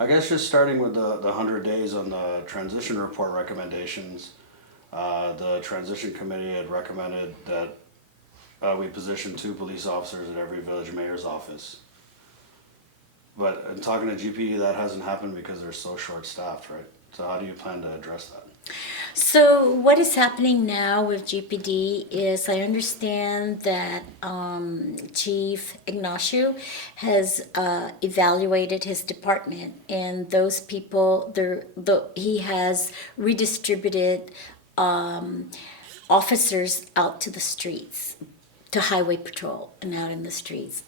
I guess just starting with the 100 days on the transition report recommendations, the transition committee had recommended that we position 2 police officers at every village mayor's office. But in talking to GP, that hasn't happened because they're so short-staffed, right? So how do you plan to address that? So what is happening now with GPD is I understand that Chief Ignacio has evaluated his department, and those people, he has redistributed officers out to the streets, to highway patrol and out in the streets.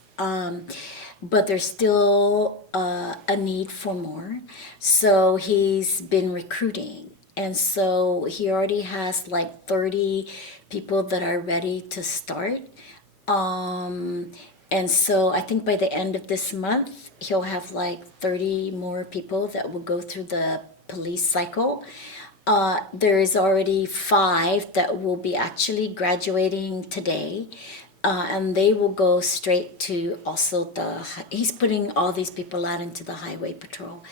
But there's still a need for more. So he's been recruiting. And so he already has like 30 people that are ready to start. And so I think by the end of this month, he'll have like 30 more people that will go through the police cycle. There is already 5 that will be actually graduating today. And they will go straight to also he's putting all these people out into the highway patrol.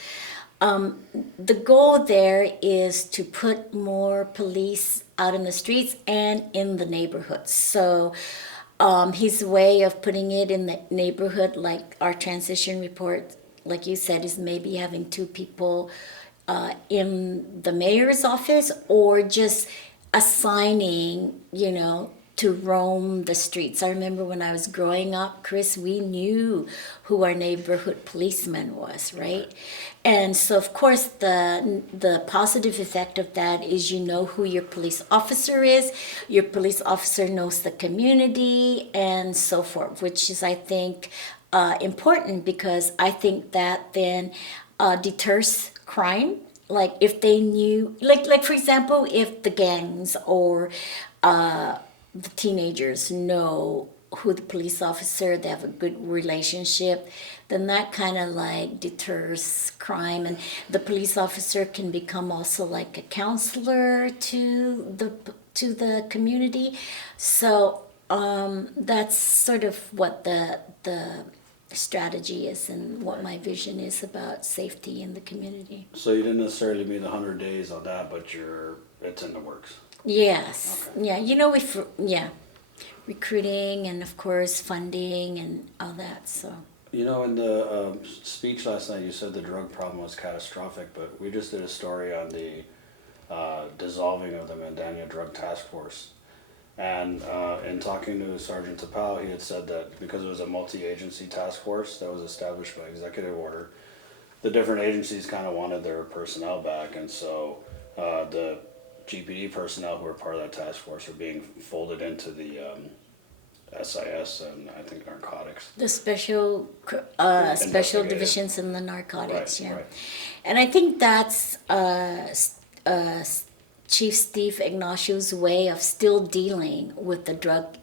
The goal there is to put more police out in the streets and in the neighborhoods. So his way of putting it in the neighborhood, like our transition report, like you said, is maybe having 2 people in the mayor's office, or just assigning, to roam the streets. I remember when I was growing up, Chris, we knew who our neighborhood policeman was, right? And so, of course, the positive effect of that is you know who your police officer is. Your police officer knows the community and so forth, which is, I think, important, because I think that then deters crime. Like if they knew, like for example, if the gangs or the teenagers know who the police officer, they have a good relationship, then that kind of like deters crime, and the police officer can become also like a counselor to the community. So that's sort of what the strategy is and what my vision is about safety in the community. So you didn't necessarily mean 100 days on that, but it's in the works. Yes. Okay. Yeah, recruiting and of course funding and all that. So In the speech last night, you said the drug problem was catastrophic, but we just did a story on the dissolving of the Mandana Drug Task Force. And in talking to Sergeant Tapau, he had said that because it was a multi-agency task force that was established by executive order, the different agencies kind of wanted their personnel back, and so the GPD personnel who were part of that task force are being folded into the SIS and I think narcotics. the special divisions in the narcotics, Right, yeah. right. And I think that's Chief Steve Ignacio's way of still dealing with the drug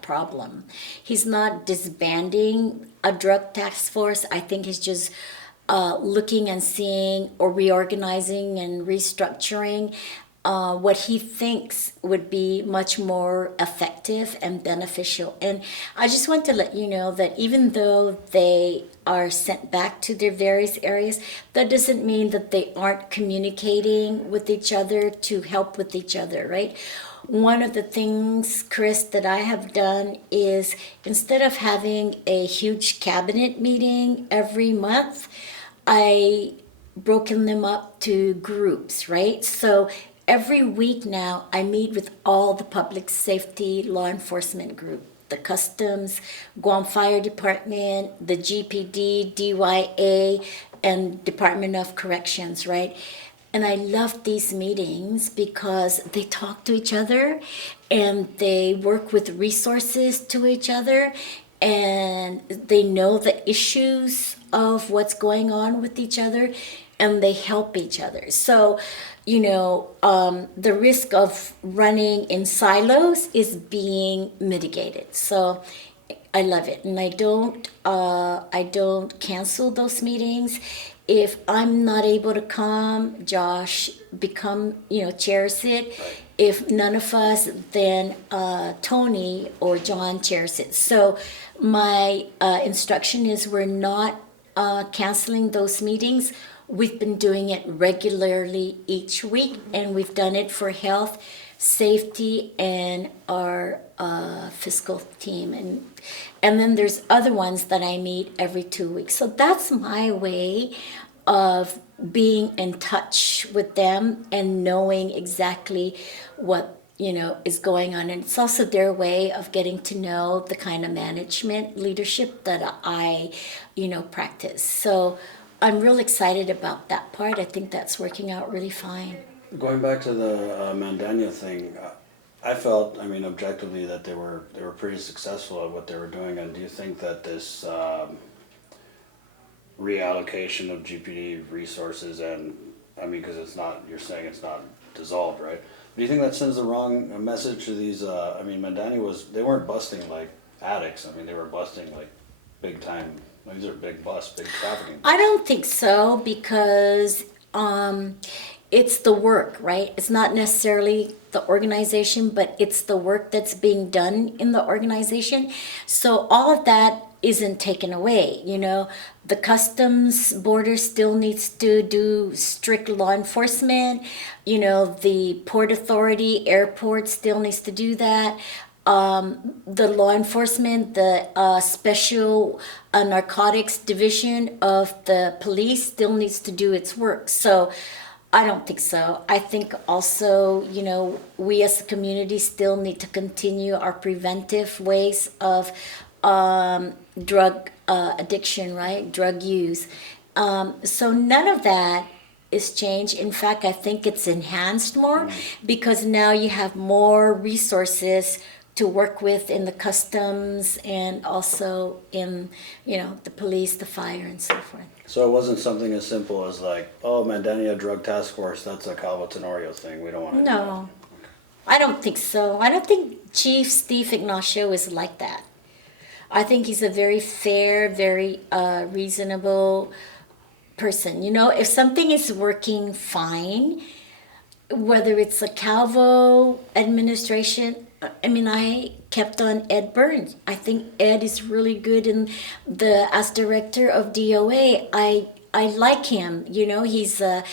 problem. He's not disbanding a drug task force. I think he's just looking and seeing, or reorganizing and restructuring what he thinks would be much more effective and beneficial. And I just want to let you know that even though they are sent back to their various areas, that doesn't mean that they aren't communicating with each other to help with each other, right? One of the things, Chris, that I have done is, instead of having a huge cabinet meeting every month, I broken them up to groups, right? So every week now I meet with all the public safety law enforcement group, the Customs, Guam Fire Department, the GPD, DYA, and Department of Corrections, right? And I love these meetings because they talk to each other and they work with resources to each other, and they know the issues of what's going on with each other, and they help each other. So, the risk of running in silos is being mitigated. So I love it, and I don't cancel those meetings. If I'm not able to come, Josh chairs it. Right. If none of us, then Tony or John chairs it. So my instruction is we're not canceling those meetings. We've been doing it regularly each week, and we've done it for health, safety, and our fiscal team. And then there's other ones that I meet every 2 weeks. So that's my way of being in touch with them and knowing exactly what is going on. And it's also their way of getting to know the kind of management leadership that I practice. So I'm real excited about that part. I think that's working out really fine. Going back to the Mandana thing, I felt, I mean, objectively, that they were pretty successful at what they were doing. And do you think that this reallocation of GPD resources, and I mean, because it's not, you're saying it's not dissolved, right? Do you think that sends the wrong message to these? I mean, Mandana they weren't busting like addicts. I mean, they were busting like big time. These are big busts, big trafficking. I don't think so, because it's the work, right? It's not necessarily the organization, but it's the work that's being done in the organization. So all of that isn't taken away. The customs border still needs to do strict law enforcement. The port authority, airport still needs to do that. The law enforcement, the special narcotics division of the police still needs to do its work. So I don't think so. I think also, we as a community still need to continue our preventive ways of drug addiction, right? Drug use. So none of that is changed. In fact, I think it's enhanced more because now you have more resources to work with in the customs and also in, the police, the fire, and so forth. So it wasn't something as simple as like, oh, Mandana Drug Task Force, that's a Calvo Tenorio thing. We don't want to do that. No, I don't think so. I don't think Chief Steve Ignacio is like that. I think he's a very fair, very reasonable person. If something is working fine, whether it's a Calvo administration, I mean, I kept on Ed Burns. I think Ed is really good as director of DOA. I like him. He's a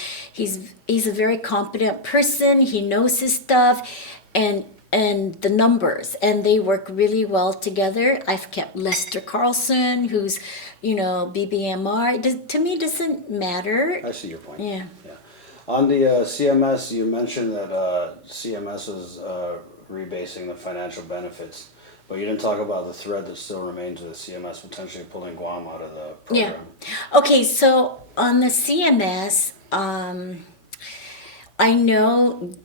very competent person. He knows his stuff, and the numbers, and they work really well together. I've kept Lester Carlson, who's BBMR. To me, it doesn't matter. I see your point. Yeah. On the CMS, you mentioned that CMS was rebasing the financial benefits, but you didn't talk about the thread that still remains with CMS potentially pulling Guam out of the program. Yeah. Okay, so on the CMS, I know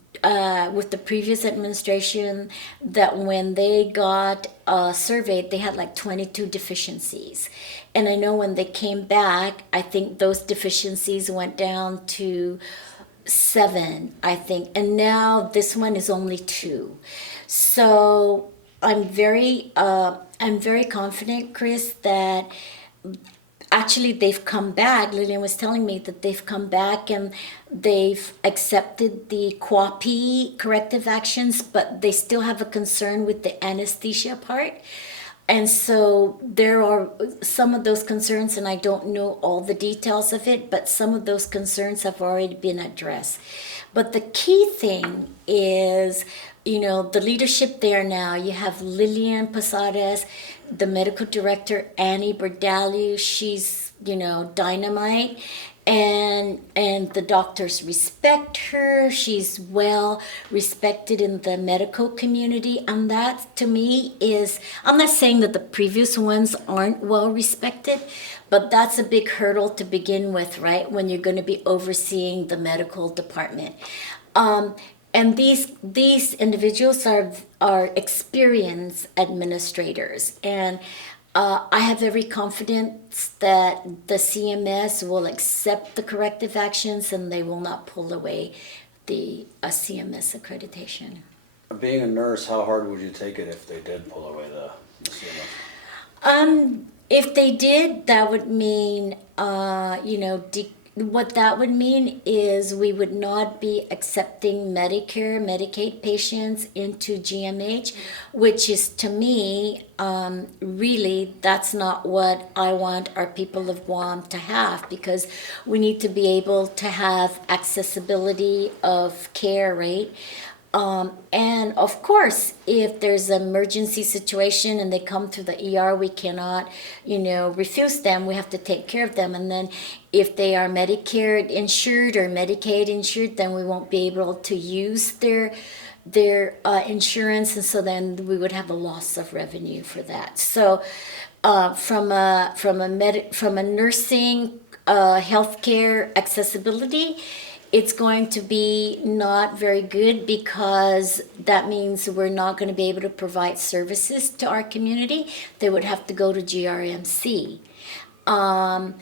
with the previous administration that when they got surveyed, they had like 22 deficiencies. And I know when they came back, I think those deficiencies went down to 7, I think. And now this one is only 2. So I'm very confident, Chris, that actually they've come back. Lillian was telling me that they've come back and they've accepted the QAPI corrective actions, but they still have a concern with the anesthesia part. And so there are some of those concerns, and I don't know all the details of it, but some of those concerns have already been addressed. But the key thing is, the leadership there now. You have Lillian Posadas, the medical director, Annie Berdaliu. She's, dynamite. And the doctors respect her. She's well respected in the medical community. And that, to me, I'm not saying that the previous ones aren't well respected, but that's a big hurdle to begin with, right? When you're going to be overseeing the medical department. And these individuals are experienced administrators. And I have every confidence that the CMS will accept the corrective actions and they will not pull away the CMS accreditation. Being a nurse, how hard would you take it if they did pull away the CMS? If they did, that would mean, what that would mean is we would not be accepting Medicare, Medicaid patients into GMH, which is to me, really, that's not what I want our people of Guam to have, because we need to be able to have accessibility of care, right? And of course, if there's an emergency situation and they come to the ER, we cannot, refuse them. We have to take care of them. And then if they are Medicare insured or Medicaid insured, then we won't be able to use their insurance, and so then we would have a loss of revenue for that. So, from a nursing healthcare accessibility, it's going to be not very good, because that means we're not going to be able to provide services to our community. They would have to go to GRMC. And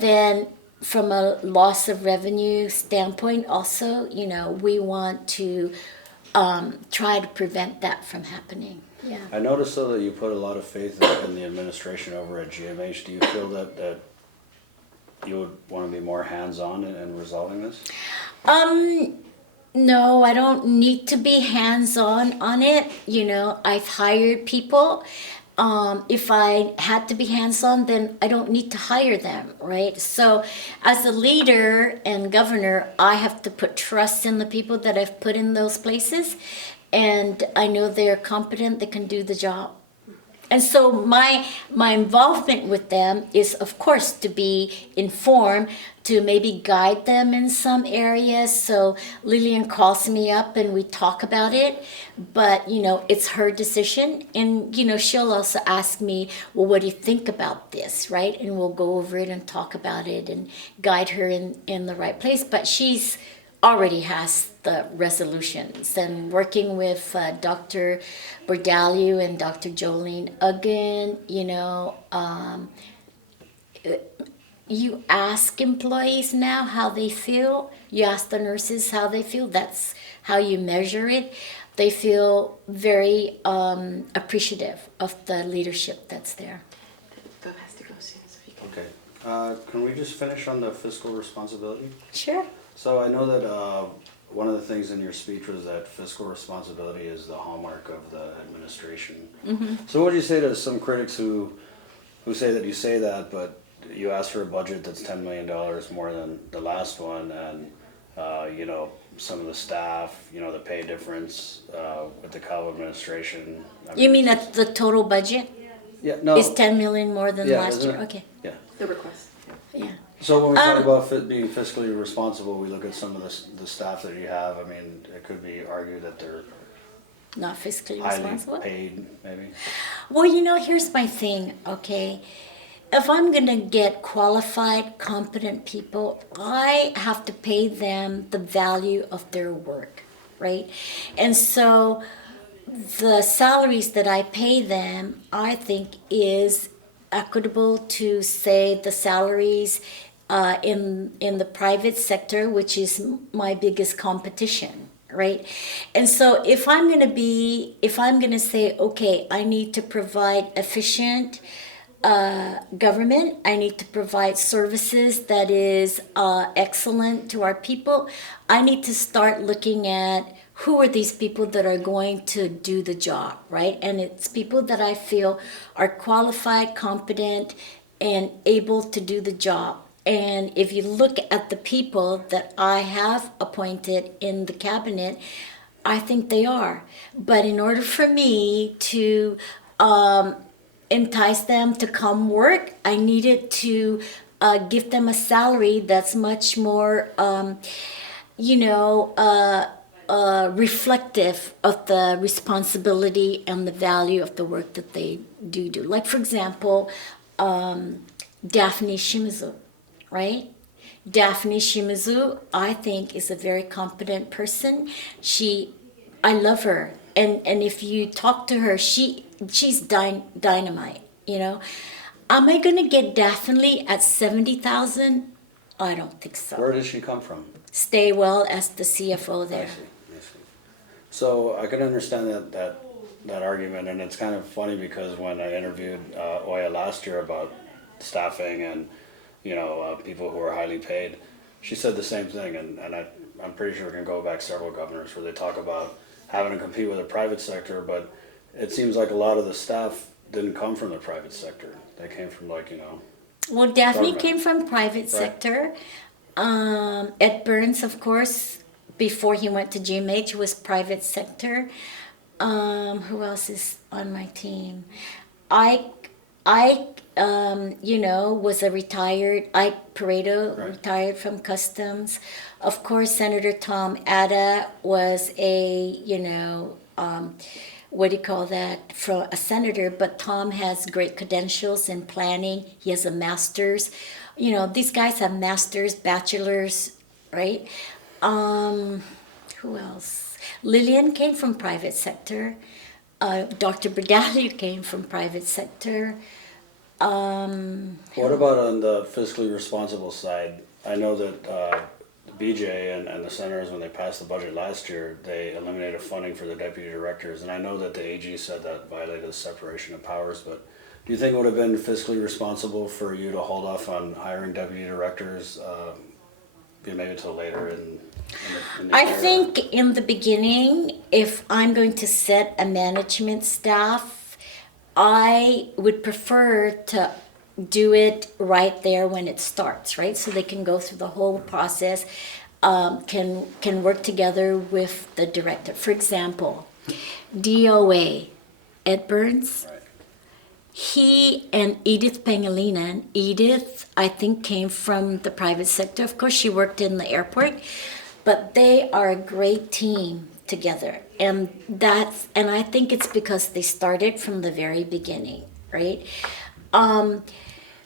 then from a loss of revenue standpoint also, we want to try to prevent that from happening. Yeah. I noticed though that you put a lot of faith in the administration over at GMH. Do you feel that you would want to be more hands-on in resolving this? No, I don't need to be hands-on on it. I've hired people. If I had to be hands-on, then I don't need to hire them, right? So as a leader and governor, I have to put trust in the people that I've put in those places. And I know they're competent, they can do the job. And so my involvement with them is, of course, to be informed, to maybe guide them in some areas. So Lillian calls me up and we talk about it, but it's her decision. And she'll also ask me, well, what do you think about this, right? And we'll go over it and talk about it and guide her in the right place. But she's already has the resolutions, and working with Dr. Bordalio and Dr. Jolene Uggan, you ask employees now how they feel. You ask the nurses how they feel. That's how you measure it. They feel very appreciative of the leadership that's there. Bill has to go soon, so if you can. Okay. Can we just finish on the fiscal responsibility? Sure. So I know that one of the things in your speech was that fiscal responsibility is the hallmark of the administration. Mm-hmm. So what do you say to some critics who say that you say that, but you ask for a budget that's $10 million more than the last one, and some of the staff, the pay difference with the Calvo administration. You mean that the total budget Yeah, no. is 10 million more than last isn't year? it? Okay. Yeah. The request. Yeah. So when we talk about being fiscally responsible, we look at some of the staff that you have. I mean, it could be argued that they're Not fiscally highly responsible? paid, maybe. Well, here's my thing, okay? If I'm gonna get qualified, competent people, I have to pay them the value of their work, right? And so the salaries that I pay them, I think, is equitable to, say, the salaries in the private sector, which is my biggest competition, right? And so if I'm gonna say, okay, I need to provide efficient government, I need to provide services that is excellent to our people, I need to start looking at who are these people that are going to do the job, right? And it's people that I feel are qualified, competent, and able to do the job. And if you look at the people that I have appointed in the cabinet, I think they are. But in order for me to entice them to come work, I needed to give them a salary that's much more, reflective of the responsibility and the value of the work that they do. Like, for example, Daphne Shimizu, right? Daphne Shimizu, I think, is a very competent person. I love her. And if you talk to her, she's dynamite, Am I gonna get Daphne at 70,000? I don't think so. Where does she come from? Stay well as the CFO there. I see. So I can understand that argument, and it's kind of funny because when I interviewed Oya last year about staffing and people who are highly paid. She said the same thing, and I'm pretty sure we can go back several governors where they talk about having to compete with the private sector, but it seems like a lot of the staff didn't come from the private sector. They came from Well, Daphne government. came from private sector. Ed Burns, of course, before he went to GMH, was private sector. Who else is on my team? I was a retired, Ike Pareto, Right. retired from Customs. Of course, Senator Tom Atta was what do you call that, from a senator, but Tom has great credentials in planning. He has a master's. These guys have masters, bachelors, right? Who else? Lillian came from private sector. Dr. Berdali came from private sector. What about on the fiscally responsible side? I know that BJ and the senators, when they passed the budget last year, they eliminated funding for the deputy directors, and I know that the AG said that violated the separation of powers, but do you think it would have been fiscally responsible for you to hold off on hiring deputy directors, maybe until later in the I year? think in the beginning, if I'm going to set a management staff, I would prefer to do it right there when it starts, right? So they can go through the whole process, can work together with the director. For example, DOA, Ed Burns, Right. he and Edith Pangilinan. Edith, I think, came from the private sector. Of course, she worked in the airport, but they are a great team together. And I think it's because they started from the very beginning, right?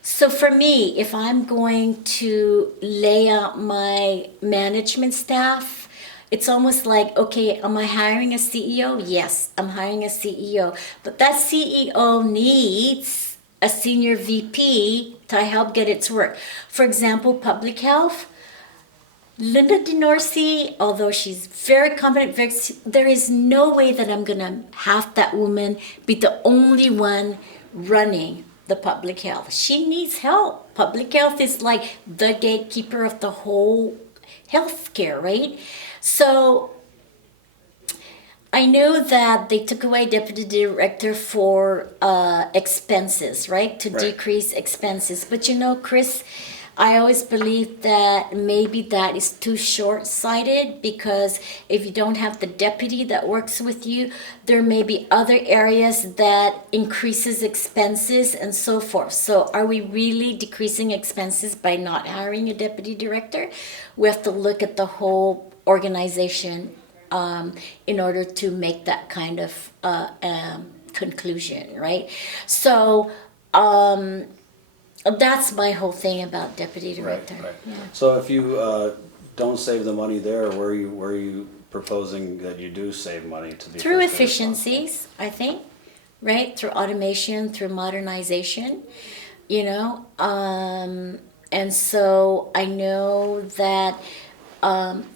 So for me, if I'm going to lay out my management staff, it's almost like, okay, am I hiring a CEO? Yes, I'm hiring a CEO. But that CEO needs a senior VP to help get its work. For example, public health. Linda DeNorsi, although she's very competent, there is no way that I'm going to have that woman be the only one running the public health. She needs help. Public health is like the gatekeeper of the whole healthcare, right? So I know that they took away deputy director for expenses, right? To Right. decrease expenses. But Chris, I always believe that maybe that is too short-sighted, because if you don't have the deputy that works with you, there may be other areas that increases expenses and so forth. So are we really decreasing expenses by not hiring a deputy director? We have to look at the whole organization in order to make that kind of conclusion, right? So that's my whole thing about deputy director. Right. Yeah. So if you don't save the money there, where are you proposing that you do save money to be Through fiscally efficiencies, I think, right? Through automation, through modernization, and so I know that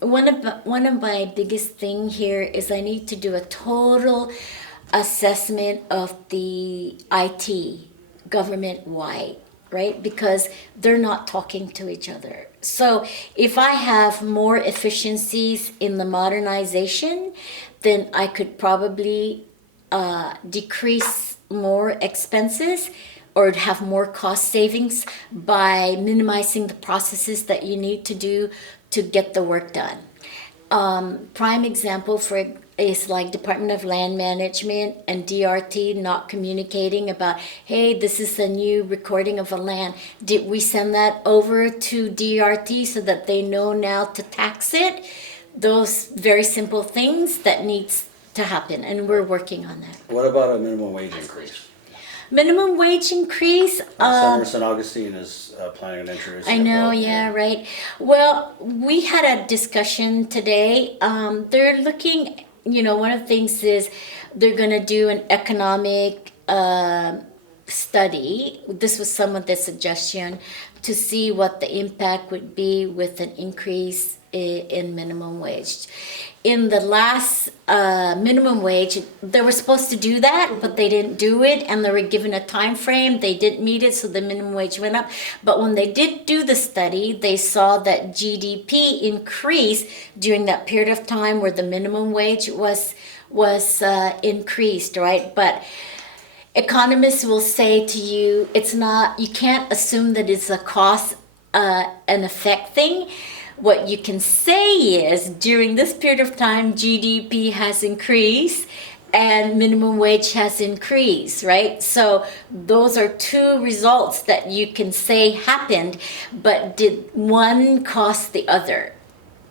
one of my biggest thing here is I need to do a total assessment of the IT government-wide, right? Because they're not talking to each other. So if I have more efficiencies in the modernization, then I could probably decrease more expenses or have more cost savings by minimizing the processes that you need to do to get the work done. Prime example is like Department of Land Management and DRT not communicating about, hey, this is a new recording of a land. Did we send that over to DRT so that they know now to tax it? Those very simple things that needs to happen, and we're working on that. What about a minimum wage increase? Minimum wage increase. Senator St. Augustine is planning on introducing. I know, yeah, right. Well, we had a discussion today. They're looking, one of the things is they're going to do an economic study. This was some of the suggestion to see what the impact would be with an increase in minimum wage. In the last minimum wage, they were supposed to do that, but they didn't do it, and they were given a time frame. They didn't meet it, so the minimum wage went up. But when they did do the study, they saw that GDP increased during that period of time where the minimum wage was increased, right? But economists will say to you, it's not, you can't assume that it's a cause and effect thing. What you can say is during this period of time, GDP has increased and minimum wage has increased, right? So those are two results that you can say happened, but did one cause the other?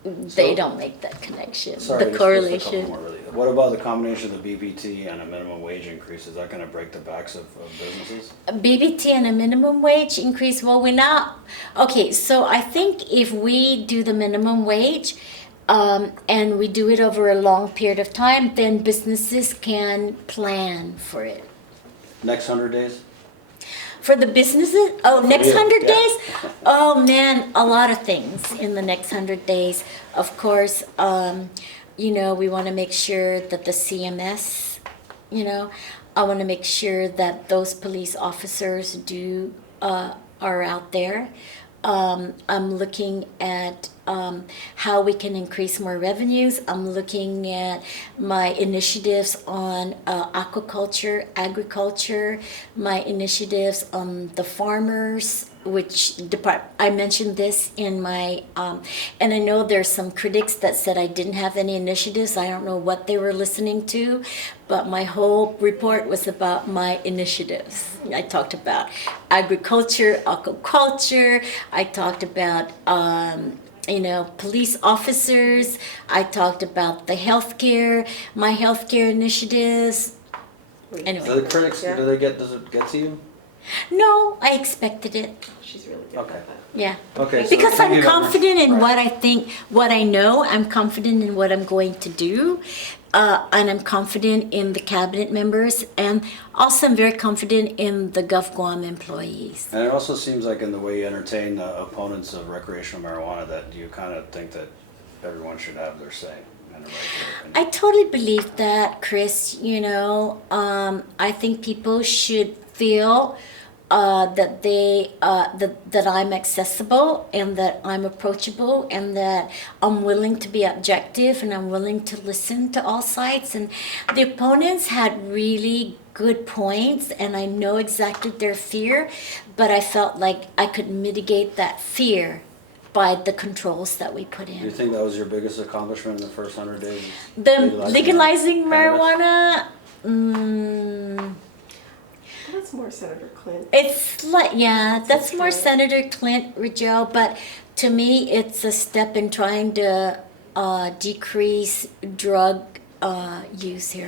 They don't make that connection, Sorry, the just a couple correlation. more really. What about the combination of the BBT and a minimum wage increase? Is that gonna break the backs of businesses? BBT and a minimum wage increase, well, we're not, okay, so I think if we do the minimum wage, and we do it over a long period of time, then businesses can plan for it. Next 100 days? For the businesses, next you, 100 yeah. days? Oh man, a lot of things in the next 100 days. Of course, we want to make sure that the CMS, I want to make sure that those police officers are out there. I'm looking at how we can increase more revenues. I'm looking at my initiatives on aquaculture, agriculture, my initiatives on the farmers, which I mentioned this in my, and I know there's some critics that said I didn't have any initiatives. I don't know what they were listening to, but my whole report was about my initiatives. I talked about agriculture, aquaculture. I talked about police officers. I talked about the healthcare, my healthcare initiatives. Anyway. So the critics, does it get to you? No, I expected it. She's really good Okay. about that. Yeah. Okay. So Because I'm you got- confident in right. what I think, what I know. I'm confident in what I'm going to do. And I'm confident in the cabinet members. And also I'm very confident in the GovGuam employees. And it also seems like in the way you entertain the opponents of recreational marijuana that you kind of think that everyone should have their say and a right to their opinion. I totally believe that, Chris. I think people should feel that I'm accessible and that I'm approachable and that I'm willing to be objective and I'm willing to listen to all sides. And the opponents had really good points and I know exactly their fear, but I felt like I could mitigate that fear by the controls that we put Do you in. think that was your biggest accomplishment in the first 100 days? The legalizing cannabis? marijuana, That's more Senator Clint. it's like, yeah, that's more try. Senator Clint Ridgell, but to me, it's a step in trying to decrease drug use here.